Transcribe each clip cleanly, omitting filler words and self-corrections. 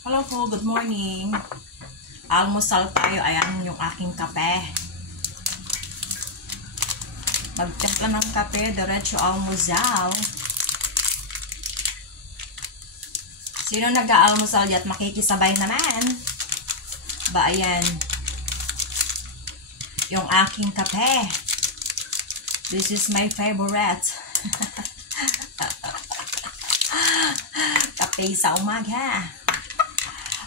Hello po, good morning. Almusal tayo. Ayan yung aking kape. Magtimpla ng kape, diretso almusal. Sino nag-aalmusal diyan? Makikisabay naman. Ba, ayan. Yung aking kape. This is my favorite. Kape sa umaga.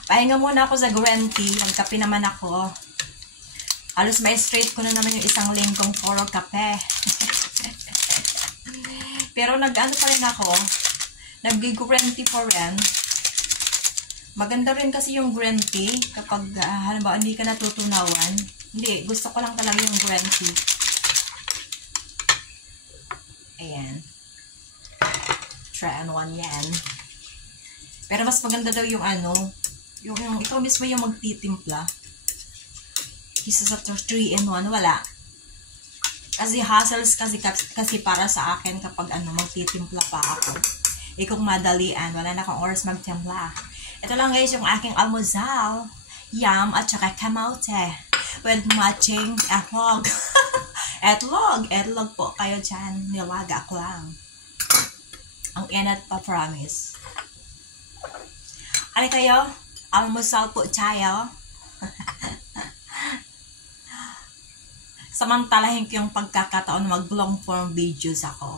Pahinga muna ako sa green tea. Magkape naman ako. Halos may straight ko na naman yung isang linggong puro kape. Pero nag-ano pa rin ako. Nag-green tea pa rin. Maganda rin kasi yung green tea. Kapag, halimbawa, hindi ka natutunawan. Hindi, gusto ko lang talaga yung green tea. Ayan. 3-in-1 yan. Pero mas maganda daw yung ano, yung ikaw mismo yung magtitimpla. Kisa sa 3-in-1, wala. Kasi hassles kasi para sa akin kapag ano, magtitimpla pa ako. Kung madalian, wala na akong oras magtimpla. Ito lang guys yung aking almusal. Yam at saka kamote. With matching etlog. Etlog po kayo dyan. Nilaga ko lang. Ang inat pa, promise. Ano kayo? Almusal po tayo. Samantalahin ko yung pagkakataon mag long form videos ako.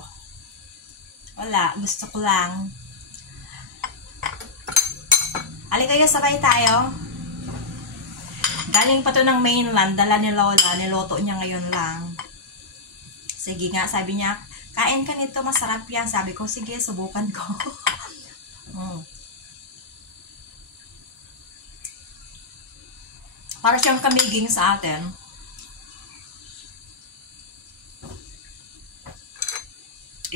Wala, gusto ko lang. Ali kayo, sabay tayo. Galing pa to ng mainland, dala ni Lola, niloto niya ngayon lang. Sige nga, sabi niya, kain ka nito, masarap yan. Sabi ko, sige, subukan ko. Para siyang kamiging sa atin.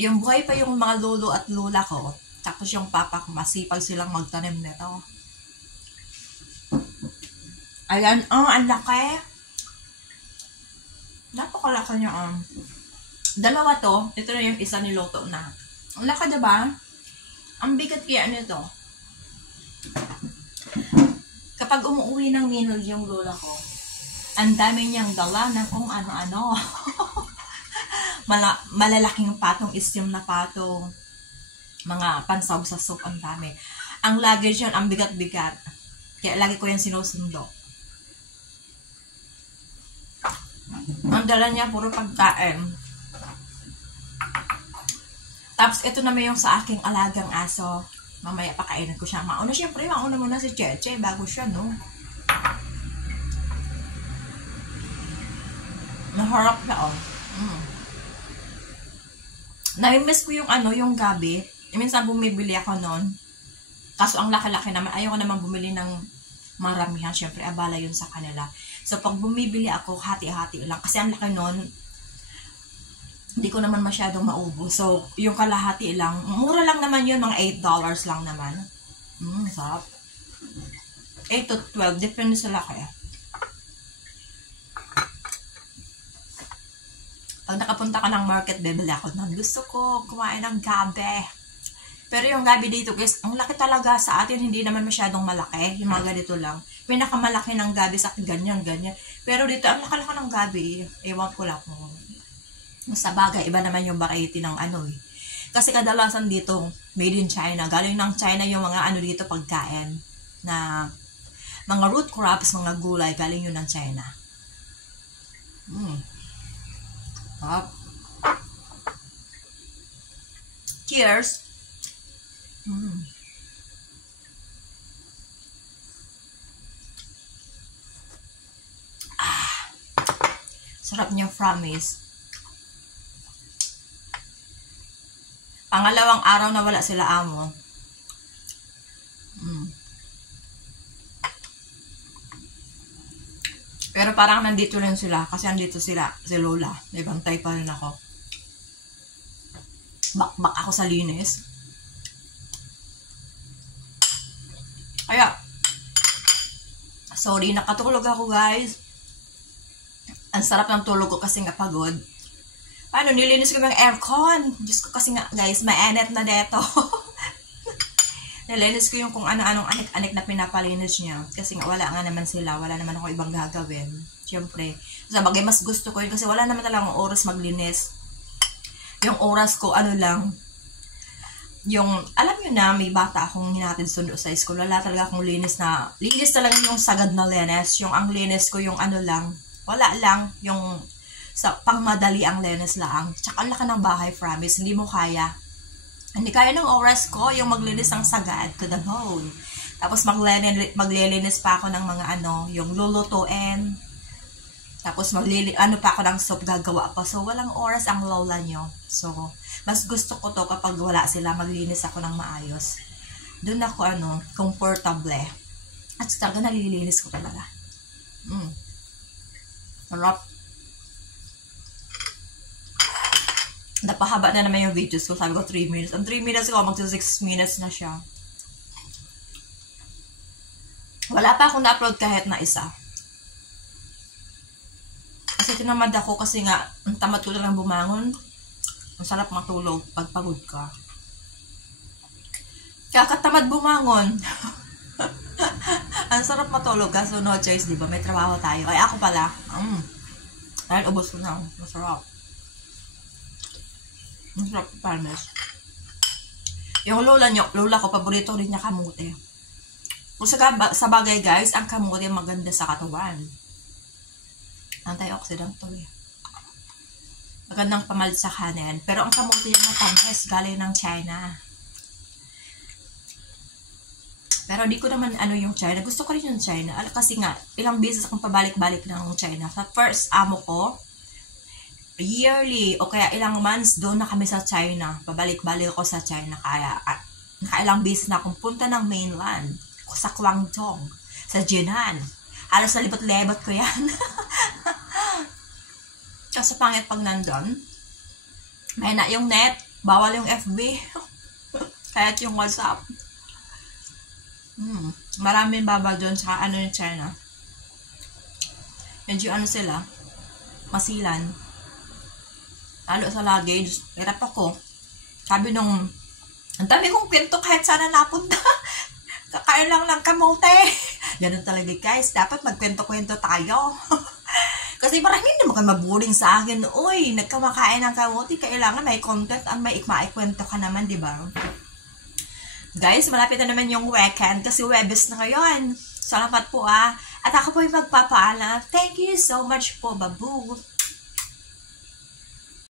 Yung buhay pa yung mga lolo at lola ko, tapos yung papa ko, masipag silang magtanim nito. Ayan, ang laki. Napakalaki niya, Dalawa to. Ito na yung isa niloto na. Ang laki, diba? Ang bigat kaya nito. Kapag umuwi ng Minol yung lola ko, ang dami niyang dala ng kung ano-ano. Malalaking patong, isim na patong. Mga pansaw sa soup, ang dami. Ang luggage yun, ang bigat-bigat. Kaya lagi ko yan sinusundo. Ang dala niya, puro pagkain. Tapos, ito naman yung sa aking alagang aso. Mamaya pakainin ko siya. Siyempre, mauna muna si Cheche bago siya, no? Maharap na, Nami-miss ko yung yung gabi. Minsan bumibili ako noon. Kaso ang laki-laki naman. Ayoko naman bumili ng maramihan. Siyempre, abala yun sa kanila. So, pag bumibili ako, hati-hati lang. Kasi ang laki noon, hindi ko naman masyadong maubos. So, yung kalahati lang. Mura lang naman yun. Mga $8 lang naman. Sarap. 8 to 12. Depende sa laki. Pag nakapunta ka ng market, bibili ako nun. Gusto ko kumain ng gabi. Pero yung gabi dito, guys, ang laki talaga sa atin. Hindi naman masyadong malaki. Yung mga ganito lang. Pinakamalaki ng gabi sa ganyan. Pero dito, ang laki-laki ng gabi. Ewan ko lang kung sa bagay, iba naman yung variety ng Kasi kadalasan dito, made in China. Galing ng China yung mga dito pagkain. Na mga root crops, mga gulay, galing yun ng China. Hop. Cheers! Sarap niya, promise. Pangalawang araw na wala sila amo. Pero parang nandito rin sila. Kasi nandito sila, si Lola. Nagbantay pa rin ako. Bakbak ako sa linis. Kaya, sorry, nakatulog ako guys. Ang sarap ng tulog ko kasi nga pagod. Nilinis ko yung aircon. Diyos ko kasi nga, guys, mainit na deto. Nilinis ko yung kung ano-anong anik-anik na pinapalinis niya. Kasi nga wala nga naman sila. Wala naman ako ibang gagawin. Siyempre. Sa bagay, mas gusto ko yun. Kasi wala naman talagang oras maglinis. Yung oras ko, ano lang. Yung, alam nyo na, may bata akong hinatid sundo sa school. Wala talaga akong linis na. Linis talaga yung sagad na linis. Yung ang linis ko, yung ano lang. Wala lang. Yung sa pangmadali ang linis lang. Tsaka ang laki ng bahay, promise. Hindi mo kaya. Hindi kaya ng oras ko yung maglinis ng sagad to the bone. Tapos maglilinis pa ako ng mga ano, yung lulutuin. Tapos pa ako ng soup gagawa pa. So, walang oras ang lola nyo. So, mas gusto ko to kapag wala sila, maglinis ako ng maayos. Doon ako comfortable. At talaga nalilinis ko talaga. Sarap. Napahaba na naman yung videos ko. Sabi ko 3 minutes. Ang 3 minutes ko, magsa 6 minutes na siya. Wala pa akong na-upload kahit na isa. Kasi tinamad ako kasi nga, ang tamad ko lang bumangon. Ang sarap matulog pag pagod ka. Kakatamad bumangon. Ang sarap matulog kasi no choice, diba? May trabaho tayo. Ay, ako pala. Dahil ubos ko na. Masarap. Masarap, panis. Yung lola ko, paborito rin niya kamote. Kung sa bagay guys, ang kamote maganda sa katawan. Antioxidant to eh. Magandang pamalsakanin. Pero ang kamote yung matamis, galing ng China. Pero di ko naman yung China. Gusto ko rin yung China. Kasi nga, ilang beses akong pabalik-balik ng China. Sa first amo ko, yearly o kaya ilang months doon na kami sa China. Pabalik-balik ako sa China. Kaya nakailang beses na akong punta ng mainland. Sa Guangdong. Sa Jinan. Halos na libot-lebot ko yan. Kasi pangit pag nandun. May na yung net. Bawal yung FB. Kahit yung WhatsApp. Maraming baba doon. Tsaka yung China. Medyo sila. Masilan. Lalo sa luggage, hirap ako. Sabi nung, ang dami kong kwento kahit sana napunta. Kakain lang ng kamote. Ganun talaga guys, dapat magkwento-kwento tayo. Kasi parang hindi naman kayo maboring sa akin. Uy, nagkamakain ng kamote, kailangan may content at may maikwento ka naman, di ba? Guys, malapit na naman yung weekend kasi Webes na ngayon. Salamat po At ako po yung magpapaalam. Thank you so much po, babu.